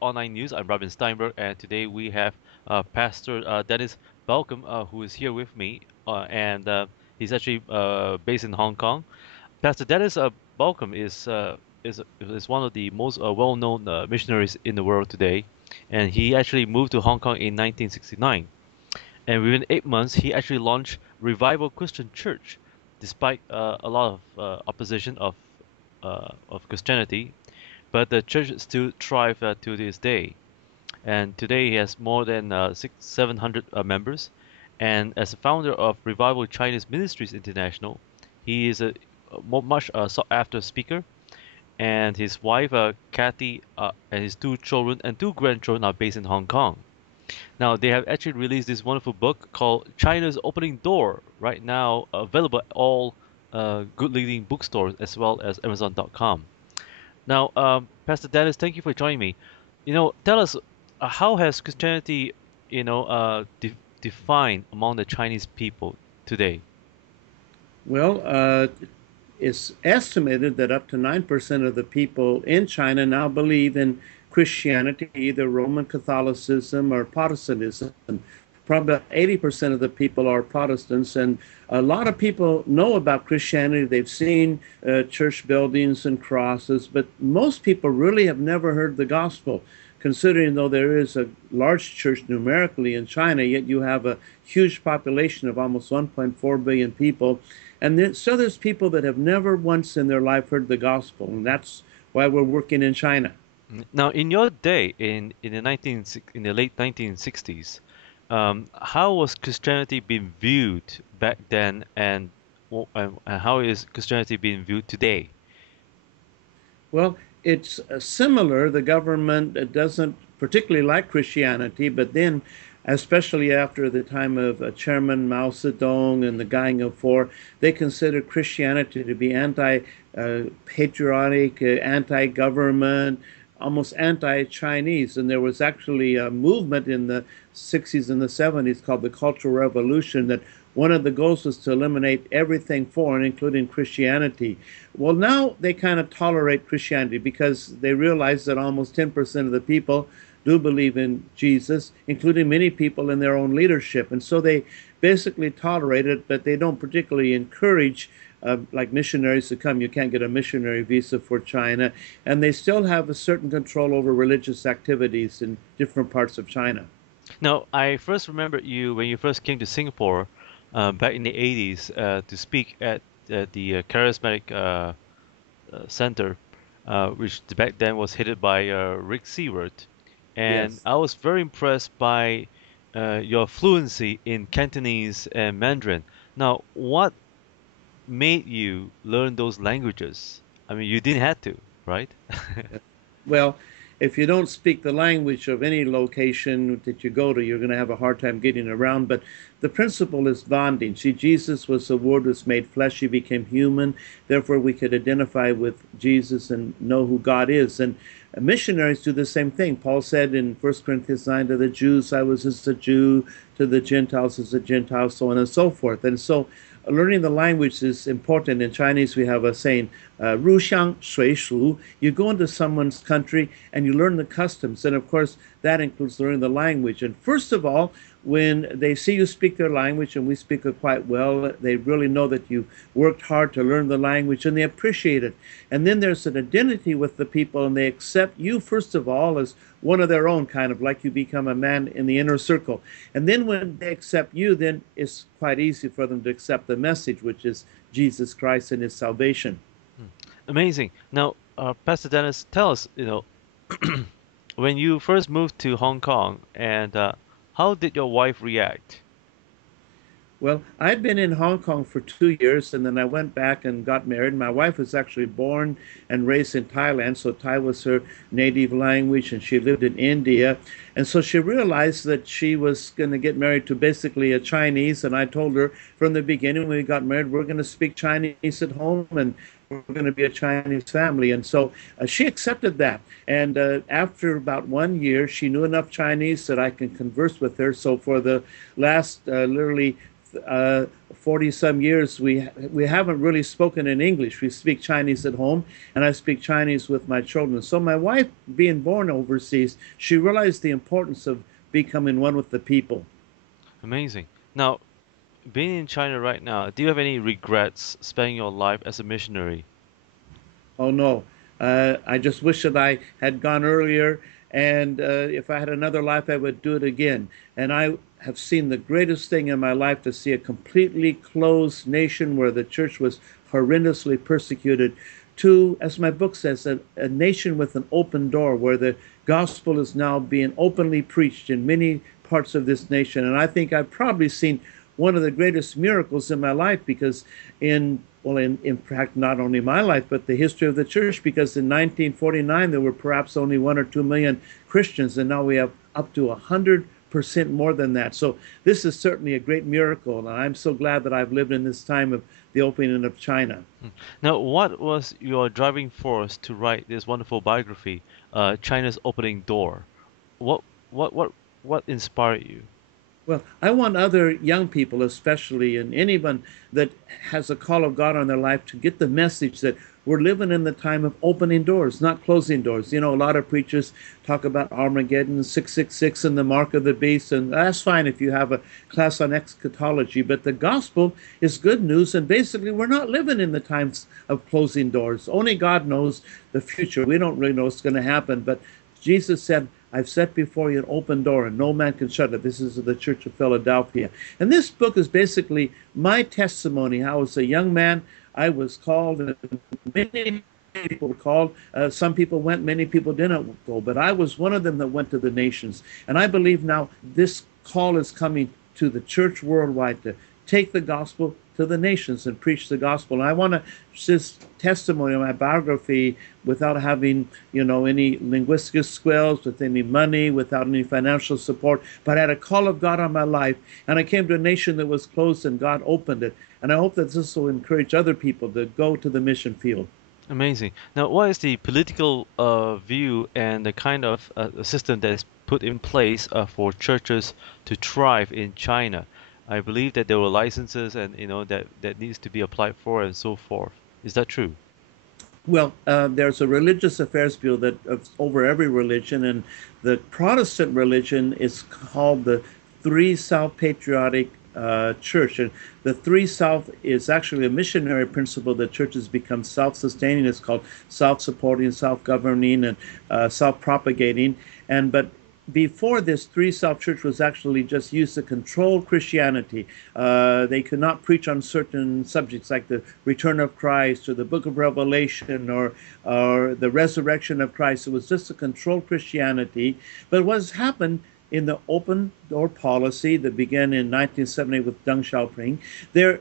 Online News. I'm Robin Steinberg, and today we have Pastor Dennis Balcombe, who is here with me, and he's actually based in Hong Kong. Pastor Dennis Balcombe is one of the most well-known missionaries in the world today, and he actually moved to Hong Kong in 1969. And within 8 months, he actually launched Revival Christian Church, despite a lot of opposition of Christianity. But the church still thrives to this day. And today he has more than 700 members. And as a founder of Revival Chinese Ministries International, he is a much sought after speaker. And his wife, Kathy, and his two children and two grandchildren are based in Hong Kong. Now, they have actually released this wonderful book called China's Opening Door, right now available at all good leading bookstores as well as Amazon.com. Now, Pastor Dennis, thank you for joining me. Tell us, how has Christianity, defined among the Chinese people today? Well, it's estimated that up to 9% of the people in China now believe in Christianity, either Roman Catholicism or Protestantism. Probably about 80% of the people are Protestants, and a lot of people know about Christianity. They've seen church buildings and crosses, but most people really have never heard the gospel. Considering though there is a large church numerically in China, yet you have a huge population of almost 1.4 billion people. And so there's people that have never once in their life heard the gospel, and that's why we're working in China. Now, in your day, in the late 1960s, how was Christianity being viewed back then, and how is Christianity being viewed today? Well, it's similar. The government doesn't particularly like Christianity, but then, especially after the time of Chairman Mao Zedong and the Gang of Four, they consider Christianity to be anti-patriotic, anti-government, almost anti-Chinese. And there was actually a movement in the 60s and the 70s called the Cultural Revolution that one of the goals was to eliminate everything foreign, including Christianity. Well, now they kind of tolerate Christianity because they realize that almost 10% of the people do believe in Jesus, including many people in their own leadership. And so they basically tolerate it, but they don't particularly encourage like missionaries to come. You can't get a missionary visa for China. And they still have a certain control over religious activities in different parts of China. Now, I first remember you when you first came to Singapore back in the 80s to speak at the Charismatic Center, which back then was headed by Rick Seward. And Yes. I was very impressed by your fluency in Cantonese and Mandarin. Now, what made you learn those languages? I mean, you didn't have to, right? Well, if you don't speak the language of any location that you go to, you're going to have a hard time getting around. But the principle is bonding. See, Jesus was the Word was made flesh. He became human. Therefore, we could identify with Jesus and know who God is. And missionaries do the same thing. Paul said in 1 Corinthians 9, to the Jews, I was as a Jew, to the Gentiles as a Gentile, so on and so forth. And so learning the language is important. In Chinese, we have a saying, "入乡随俗." You go into someone's country and you learn the customs. And of course, that includes learning the language. And first of all, when they see you speak their language, and we speak it quite well, they really know that you worked hard to learn the language and they appreciate it. And then there's an identity with the people, and they accept you, first of all, as one of their own, kind of like you become a man in the inner circle. And then when they accept you, then it's quite easy for them to accept the message, which is Jesus Christ and his salvation. Hmm. Amazing. Now, Pastor Dennis, tell us, when you first moved to Hong Kong, and how did your wife react? Well, I'd been in Hong Kong for 2 years, and then I went back and got married. My wife was actually born and raised in Thailand, so Thai was her native language, and she lived in India. And so she realized that she was going to get married to basically a Chinese, and I told her from the beginning when we got married, we're going to speak Chinese at home, and we're going to be a Chinese family. And so she accepted that. And after about 1 year, she knew enough Chinese that I can converse with her. So for the last literally uh, 40 some years, we haven't really spoken in English. We speak Chinese at home, and I speak Chinese with my children. So my wife, being born overseas, she realized the importance of becoming one with the people. Amazing. Now, being in China right now, do you have any regrets spending your life as a missionary? Oh no, I just wish that I had gone earlier, and if I had another life, I would do it again. And I have seen the greatest thing in my life, to see a completely closed nation where the church was horrendously persecuted, to, as my book says, a nation with an open door where the gospel is now being openly preached in many parts of this nation. And I think I've probably seen one of the greatest miracles in my life, because in fact, not only my life, but the history of the church, because in 1949, there were perhaps only 1 or 2 million Christians, and now we have up to 100% more than that. So this is certainly a great miracle, and I'm so glad that I've lived in this time of the opening of China. Mm. Now, what was your driving force to write this wonderful biography, China's Opening Door? What what what what inspired you? Well, I want other young people, especially, and anyone that has a call of God on their life, to get the message that we're living in the time of opening doors, not closing doors. You know, a lot of preachers talk about Armageddon, 666, and the mark of the beast, and that's fine if you have a class on eschatology. But the gospel is good news, and basically, we're not living in the times of closing doors. Only God knows the future. We don't really know what's going to happen, but Jesus said, I've set before you an open door, and no man can shut it. This is the Church of Philadelphia. And this book is basically my testimony. How, as a young man, I was called, and many people were called. Some people went, many people didn't go, but I was one of them that went to the nations. And I believe now this call is coming to the church worldwide to take the gospel to the nations and preach the gospel. And I want to just testimony of my biography without having, any linguistic skills, with any money, without any financial support. But I had a call of God on my life, and I came to a nation that was closed, and God opened it. And I hope that this will encourage other people to go to the mission field. Amazing. Now, what is the political view and the kind of system that is put in place for churches to thrive in China? I believe that there were licenses and that needs to be applied for and so forth. Is that true? Well, there's a religious affairs bill that over every religion, and the Protestant religion is called the Three South Patriotic Church. And the Three South is actually a missionary principle that churches become self-sustaining. It's called self-supporting, self-governing, and self-propagating. But before this, Three South Church was actually just used to control Christianity. They could not preach on certain subjects like the return of Christ or the book of Revelation or the resurrection of Christ. It was just to control Christianity. But what's happened in the open door policy that began in 1978 with Deng Xiaoping, they're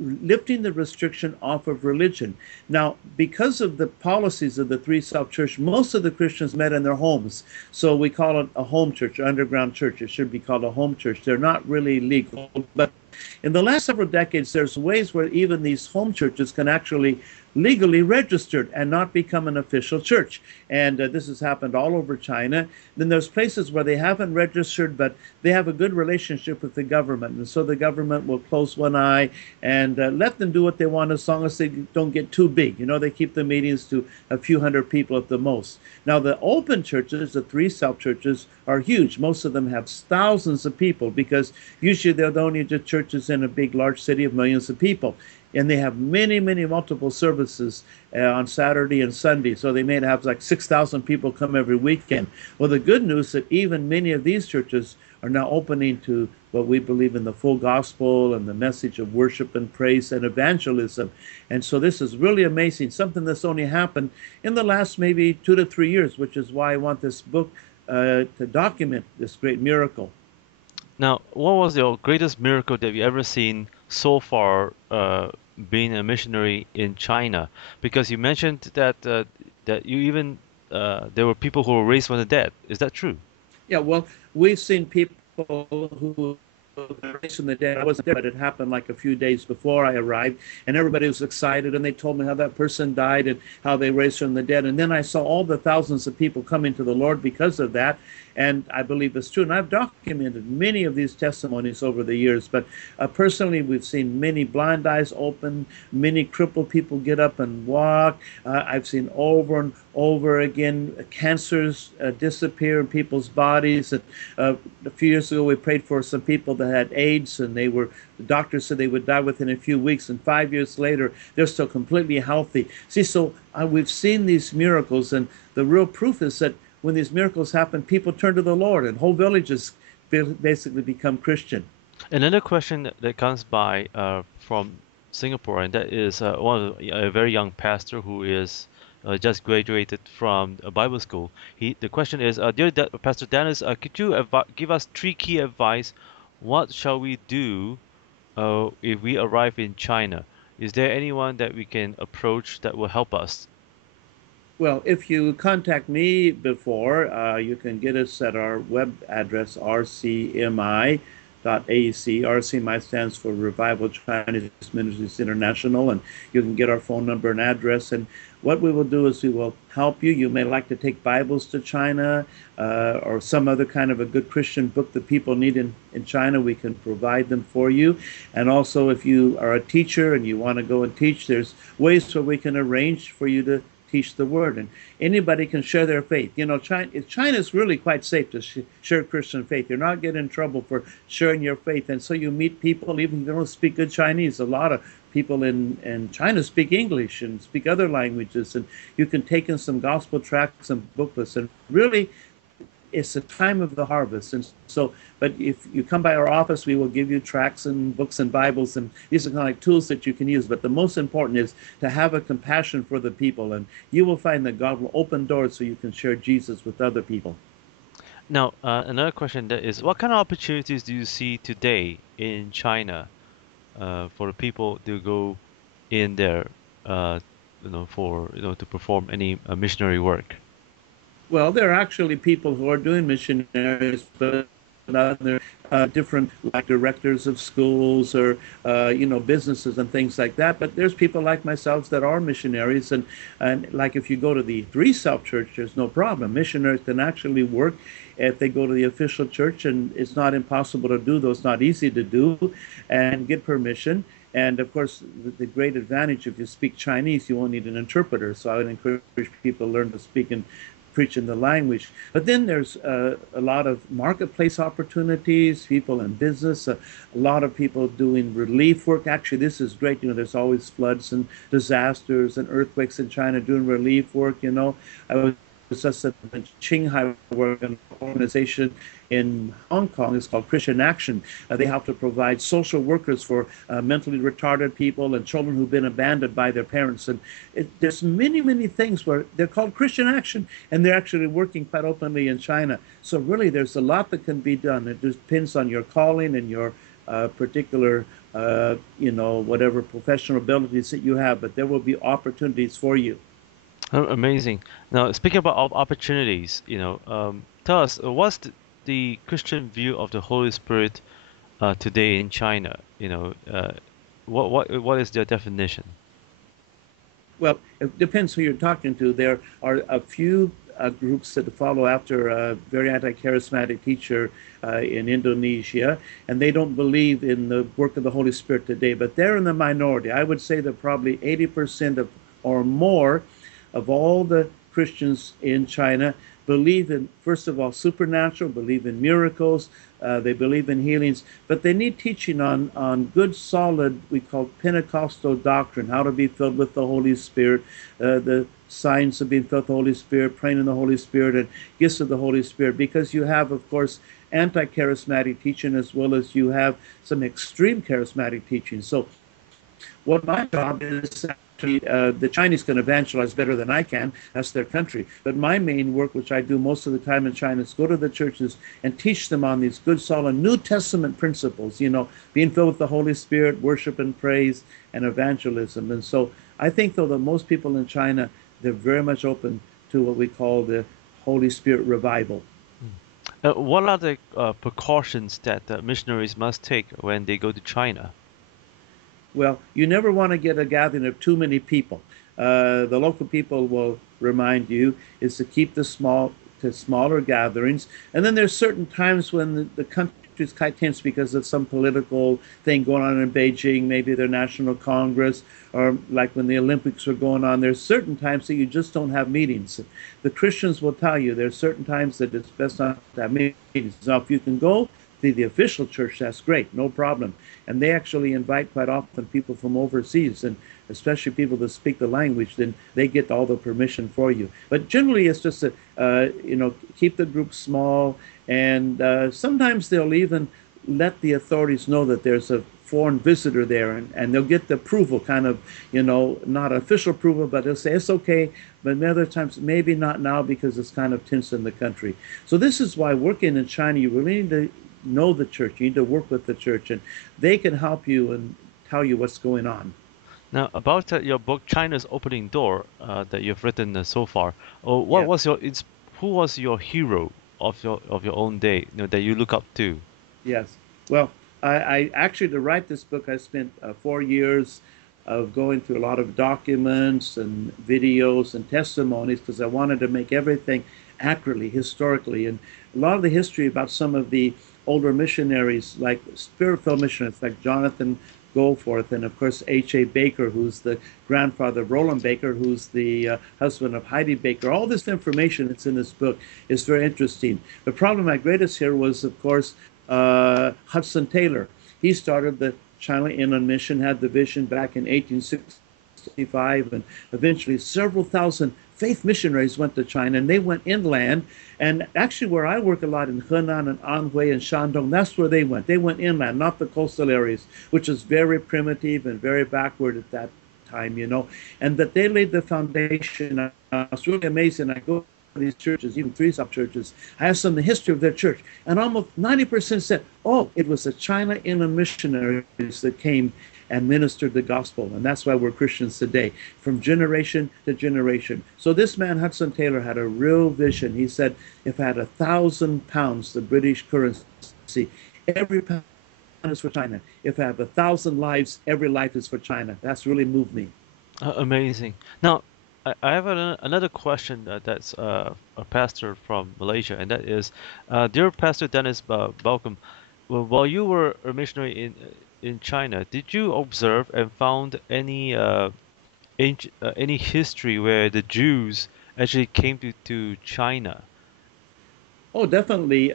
lifting the restriction off of religion. Now, because of the policies of the Three South Church, most of the Christians met in their homes. So we call it a home church, or underground church. It should be called a home church. They're not really legal. But in the last several decades, there's ways where even these home churches can actually legally registered and not become an official church. And this has happened all over China. Then there's places where they haven't registered, but they have a good relationship with the government. And so the government will close one eye and let them do what they want, as long as they don't get too big. They keep the meetings to a few hundred people at the most. Now, the open churches, the Three South churches, are huge. Most of them have thousands of people, because usually they're the only churches in a big, large city of millions of people. And they have many, many multiple services on Saturday and Sunday. So they may have like 6,000 people come every weekend. Well, the good news is that even many of these churches are now opening to what we believe in, the full gospel and the message of worship and praise and evangelism. And so this is really amazing, something that's only happened in the last maybe 2 to 3 years, which is why I want this book to document this great miracle. Now, what was your greatest miracle that you ever seen so far, being a missionary in China? Because you mentioned that you even there were people who were raised from the dead. Is that true? Yeah, well, we've seen people who were raised from the dead. I wasn't there, but it happened like a few days before I arrived, and everybody was excited, and they told me how that person died and how they raised from the dead. And then I saw all the thousands of people coming to the Lord because of that. And I believe it's true. And I've documented many of these testimonies over the years. But personally, we've seen many blind eyes open, many crippled people get up and walk. I've seen over and over again cancers disappear in people's bodies. And, a few years ago, we prayed for some people that had AIDS, and the doctors said they would die within a few weeks. And 5 years later, they're still completely healthy. See, so we've seen these miracles, and the real proof is that when these miracles happen, people turn to the Lord, and whole villages basically become Christian. Another question that comes by from Singapore, and that is a very young pastor who is just graduated from a Bible school. The question is, Pastor Dennis, could you give us three key advice? What shall we do if we arrive in China? Is there anyone that we can approach that will help us? Well, if you contact me before, you can get us at our web address, rcmi.ac. RCMI stands for Revival Chinese Ministries International, and you can get our phone number and address. And what we will do is we will help you. You may like to take Bibles to China or some other kind of a good Christian book that people need in China. We can provide them for you. And also, if you are a teacher and you want to go and teach, there's ways where we can arrange for you to teach the word, and anybody can share their faith. You know, China is really quite safe to share Christian faith. You're not getting in trouble for sharing your faith, and so you meet people even if they don't speak good Chinese. A lot of people in China speak English and speak other languages, and you can take in some gospel tracts and booklets, and really it's the time of the harvest. And so, but if you come by our office, we will give you tracts and books and Bibles, and these are kind of like tools that you can use. But the most important is to have a compassion for the people, and you will find that God will open doors so you can share Jesus with other people. Now, another question that is, what kind of opportunities do you see today in China for the people to go in there, uh, for to perform any missionary work? Well, there are actually people who are doing missionaries, but other different like directors of schools or businesses and things like that. But there's people like myself that are missionaries, and like if you go to the Three Self Church, there's no problem. Missionaries can actually work if they go to the official church, and it's not impossible to do, though it's not easy to do, and get permission. And of course, the great advantage if you speak Chinese, you won't need an interpreter. So I would encourage people to learn to speak and preach in the language. But then there's a lot of marketplace opportunities, people in business, a lot of people doing relief work. Actually, this is great. There's always floods and disasters and earthquakes in China doing relief work. I was just at the Qinghai work, an organization in Hong Kong. It's called Christian Action. They help to provide social workers for mentally retarded people and children who've been abandoned by their parents. And there's many, many things where they're called Christian Action, and they're actually working quite openly in China. So really, there's a lot that can be done. It just depends on your calling and your particular, whatever professional abilities that you have. But there will be opportunities for you. Oh, amazing. Now, speaking about opportunities, tell us what's the Christian view of the Holy Spirit today in China? What is their definition? Well, it depends who you're talking to. There are a few groups that follow after a very anti-charismatic teacher in Indonesia, and they don't believe in the work of the Holy Spirit today, but they're in the minority. I would say that probably 80% of or more of all the Christians in China believe in, first of all, supernatural, believe in miracles, they believe in healings, but they need teaching on good, solid, we call Pentecostal doctrine, how to be filled with the Holy Spirit, the signs of being filled with the Holy Spirit, praying in the Holy Spirit, and gifts of the Holy Spirit, because you have, of course, anti-charismatic teaching as well as you have some extreme charismatic teaching. So what my job is actually, the Chinese can evangelize better than I can. That's their country. But my main work, which I do most of the time in China, is go to the churches and teach them on these good, solid New Testament principles, being filled with the Holy Spirit, worship and praise, and evangelism. And so I think, though, that most people in China, they're very much open to what we call the Holy Spirit revival. What are the precautions that missionaries must take when they go to China? Well, you never want to get a gathering of too many people. The local people will remind you is to keep the small to smaller gatherings. And then there's certain times when the country is quite tense because of some political thing going on in Beijing, maybe their National Congress, or like when the Olympics are going on. There's certain times that you just don't have meetings. The Christians will tell you there's certain times that it's best not to have meetings. Now, if you can go to the official church, that's great, no problem. And they actually invite quite often people from overseas, and especially people that speak the language, then they get all the permission for you. But generally, it's just a, keep the group small, and sometimes they'll even let the authorities know that there's a foreign visitor there, and they'll get the approval, kind of, not official approval, but they'll say it's okay. But other times, maybe not now because it's kind of tense in the country. So this is why working in China, you really need to know the church. You need to work with the church, and they can help you and tell you what's going on. Now, about your book, China's Opening Door, that you've written so far. Oh, what Yeah. was who was your hero of your own day, that you look up to? Yes. Well, I actually, to write this book, I spent 4 years of going through a lot of documents and videos and testimonies because I wanted to make everything accurately, historically. And a lot of the history about some of the older missionaries, like spirit-filled missionaries, like Jonathan Goforth, and of course H.A. Baker, who's the grandfather of Roland Baker, who's the husband of Heidi Baker. All this information that's in this book is very interesting. The problem, my greatest here was, of course, Hudson Taylor. He started the China Inland Mission, had the vision back in 1865, and eventually several thousand faith missionaries went to China, and they went inland. And actually, where I work a lot in Henan and Anhui and Shandong, that's where they went. They went inland, not the coastal areas, which is very primitive and very backward at that time. And that they laid the foundation. It's really amazing. I go to these churches, even three-stop churches. I asked them the history of their church, and almost 90% said, "Oh, it was the China Inland missionaries that came and ministered the gospel." And that's why we're Christians today, from generation to generation. So this man, Hudson Taylor, had a real vision. He said, if I had 1,000 pounds, the British currency, every pound is for China. If I have 1,000 lives, every life is for China. That's really moved me. Amazing. Now, I have another question that's a pastor from Malaysia, and that is, dear Pastor Dennis Balcombe, well, while you were a missionary in China, did you observe and found any history where the Jews actually came to China? Oh, definitely.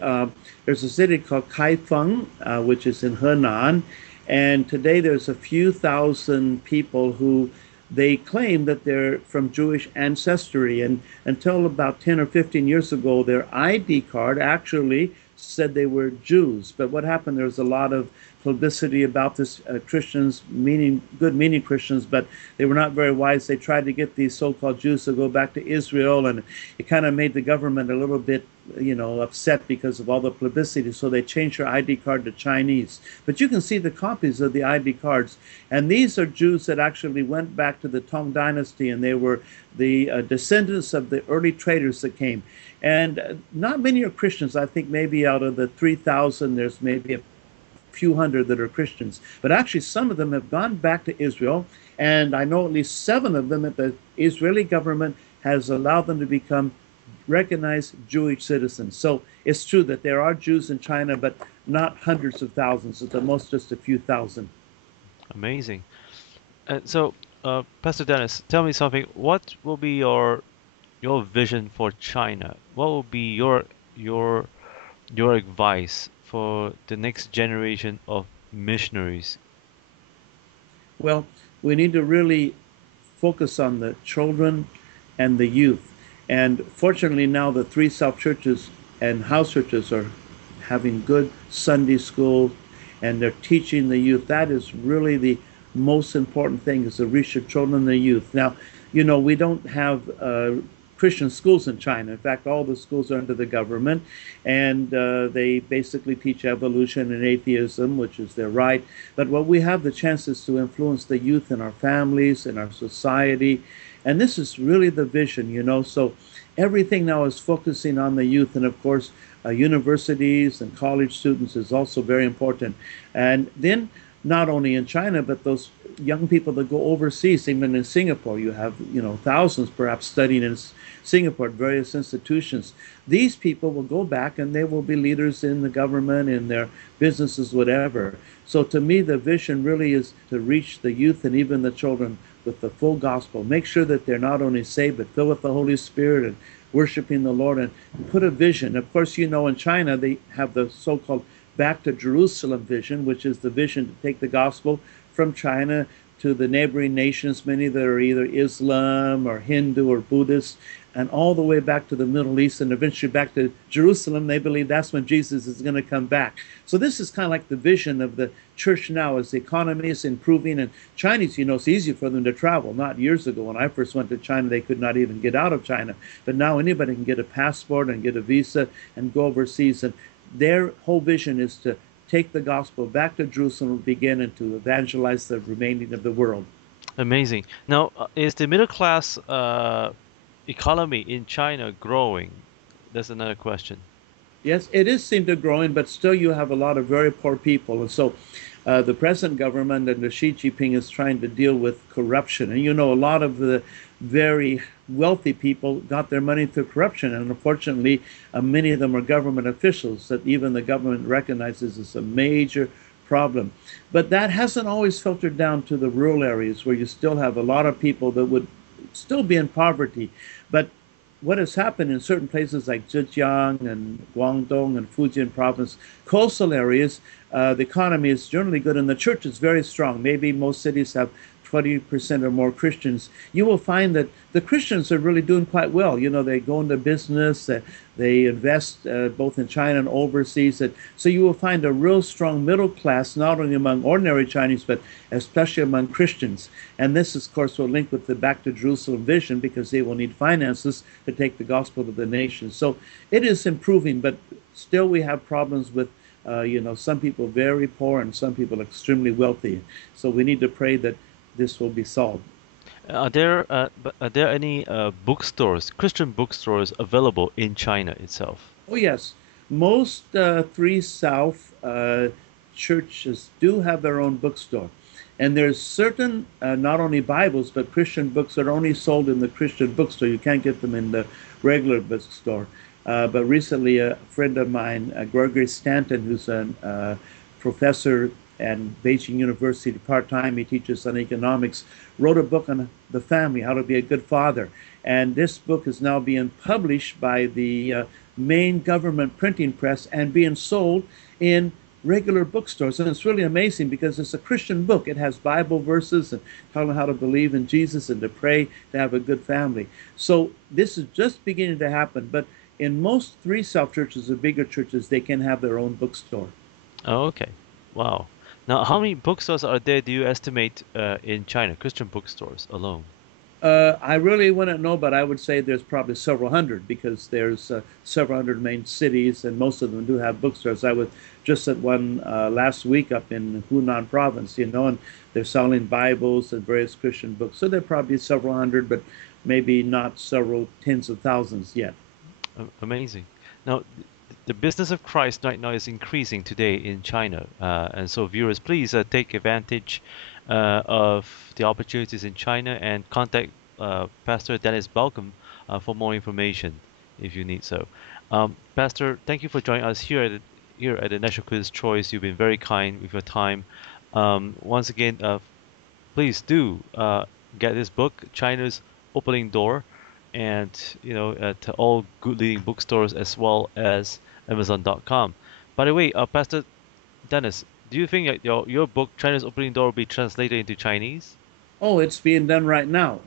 There's a city called Kaifeng, which is in Henan, and today there's a few thousand people who they claim that they're from Jewish ancestry. And until about 10 or 15 years ago, their ID card actually said they were Jews. But what happened? There was a lot of publicity about this, Christians, meaning good meaning Christians, but they were not very wise. They tried to get these so-called Jews to go back to Israel, and it kind of made the government a little bit, upset because of all the publicity. So they changed their ID card to Chinese. But you can see the copies of the ID cards, and these are Jews that actually went back to the Tang Dynasty, and they were the descendants of the early traders that came. And not many are Christians. I think maybe out of the 3,000, there's maybe a few hundred that are Christians. But actually, some of them have gone back to Israel, and I know at least 7 of them that the Israeli government has allowed them to become recognized Jewish citizens. So it's true that there are Jews in China, but not hundreds of thousands. At the most, just a few thousand. Amazing. So, Pastor Dennis, tell me something. What will be your vision for China? What will be your your advice for the next generation of missionaries? Well, we need to really focus on the children and the youth. And fortunately, now the three self churches and house churches are having good Sunday school, and they're teaching the youth. That is really the most important thing, is to reach the children and the youth. Now, we don't have Christian schools in China. In fact, all the schools are under the government, and they basically teach evolution and atheism, which is their right. But what we have the chance is to influence the youth in our families, in our society, and this is really the vision. So everything now is focusing on the youth, and of course, universities and college students is also very important. And then not only in China, but those young people that go overseas, even in Singapore. You have, thousands perhaps studying in Singapore at various institutions. These people will go back and they will be leaders in the government, in their businesses, whatever. So to me, the vision really is to reach the youth and even the children with the full gospel. Make sure that they're not only saved, but filled with the Holy Spirit and worshiping the Lord, and put a vision. Of course, in China, they have the so-called back to Jerusalem vision, which is the vision to take the gospel from China to the neighboring nations, many that are either Islam or Hindu or Buddhist, and all the way back to the Middle East and eventually back to Jerusalem. They believe that's when Jesus is going to come back. So this is kind of like the vision of the church now as the economy is improving. And Chinese, it's easy for them to travel. Not years ago when I first went to China, they could not even get out of China. But now anybody can get a passport and get a visa and go overseas. And their whole vision is to take the gospel back to Jerusalem and begin and to evangelize the remaining of the world. Amazing. Now, is the middle class economy in China growing? That's another question. Yes, it is seem to growing, but still you have a lot of very poor people. And so the present government and the Xi Jinping is trying to deal with corruption. And a lot of the very wealthy people got their money through corruption. And unfortunately, many of them are government officials that even the government recognizes as a major problem. But that hasn't always filtered down to the rural areas where you still have a lot of people that would still be in poverty. But what has happened in certain places like Zhejiang and Guangdong and Fujian province, coastal areas, the economy is generally good and the church is very strong. Maybe most cities have 20% or more Christians. You will find that the Christians are really doing quite well. They go into business, they invest both in China and overseas. So you will find a real strong middle class, not only among ordinary Chinese, but especially among Christians. And this, of course, will link with the Back to Jerusalem vision because they will need finances to take the gospel to the nations. So it is improving, but still we have problems with some people very poor and some people extremely wealthy. So we need to pray that this will be solved. Are there any bookstores, Christian bookstores available in China itself? Oh, yes. Most Three South churches do have their own bookstore. And there's certain, not only Bibles, but Christian books that are only sold in the Christian bookstore. You can't get them in the regular bookstore. But recently, a friend of mine, Gregory Stanton, who's a professor at Beijing University part-time, he teaches on economics, wrote a book on the family, how to be a good father. And this book is now being published by the main government printing press and being sold in regular bookstores. And it's really amazing because it's a Christian book. It has Bible verses and telling how to believe in Jesus and to pray to have a good family. So this is just beginning to happen. But in most Three South churches, the bigger churches, they can have their own bookstore. Oh, okay. Wow. Now, how many bookstores are there, do you estimate, in China, Christian bookstores alone? I really wouldn't know, but I would say there's probably several hundred because there's several hundred main cities, and most of them do have bookstores. I was just at one last week up in Hunan province, and they're selling Bibles and various Christian books. So there are probably several hundred, but maybe not several tens of thousands yet. Amazing. Now, the business of Christ right now is increasing today in China. And so viewers, please take advantage of the opportunities in China and contact Pastor Dennis Balcombe for more information if you need so. Pastor, thank you for joining us here at the National Critics' Choice. You've been very kind with your time. Once again, please do get this book, China's Opening Door, and at all good leading bookstores as well as Amazon.com. By the way, Pastor Dennis, do you think that your book, China's Opening Door, will be translated into Chinese? Oh, it's being done right now.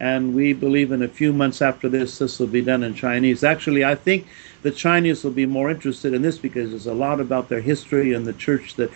And we believe in a few months after this will be done in Chinese. Actually, I think the Chinese will be more interested in this because there's a lot about their history and the church that